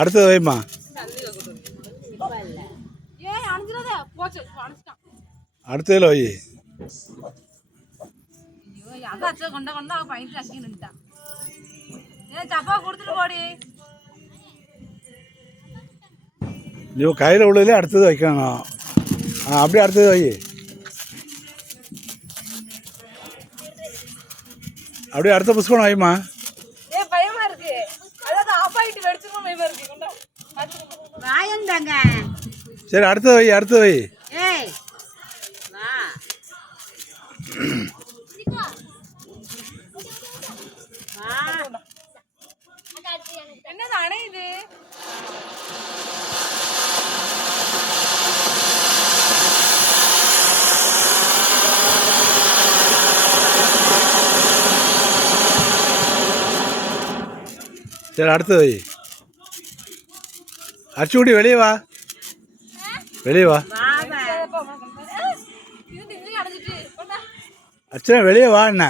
அடுத்தது வைமா. அடுத்ததுல வை. நீ கையில் உள்ளதுலேயே அடுத்தது வைக்கணும். அப்படியே அடுத்தது வை. அப்படியே அடுத்த புஷ்பம் வைமா. சரி அடுத்தது வை, அடுத்தது வை. என்னதானே இது? சரி அடுத்தது வை. அச்சுக்குட்டி வெளியே வா, வெளியே வா. அச்சா வெளியே வா. என்ன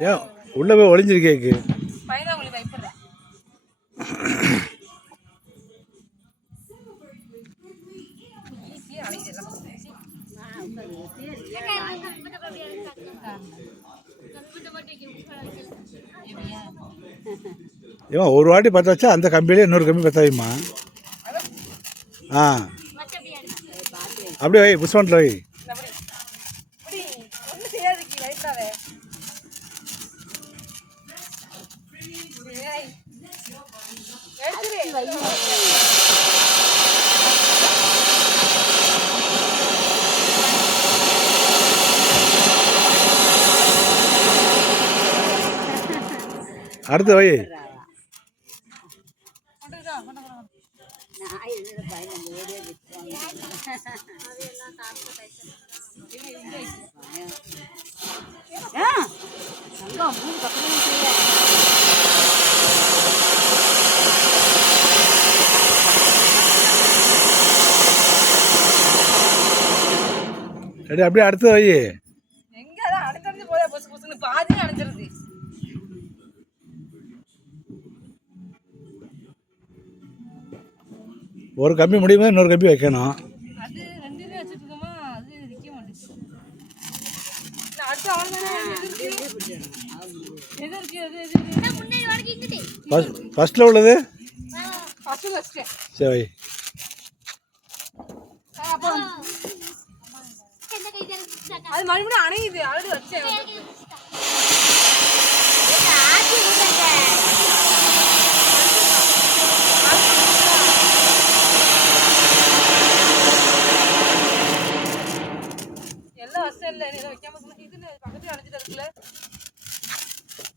ஏன் உள்ளே போய் ஒளிஞ்சிருக்கேக்கு? ஏன் ஒரு வாட்டி பற்ற வச்சா அந்த கம்பியிலே இன்னொரு கம்பி பற்ற வைமா. அப்படியே வை, புஷ்பத்தில் வை. அடுத்து வை. அப்படியே அடுத்து வை. ஒரு கம்பி முடியுமா இன்னொரு கம்பி வைக்கணும். ஃபர்ஸ்ட்ல உள்ளது சரி. அது மறுபடியும் அணையுது. ஆல்ரெடி வச்சேன். எல்லாம் வசம் இல்லை. வைக்காம இது பக்கத்துல அணைச்சிட்டு இருக்குல்ல.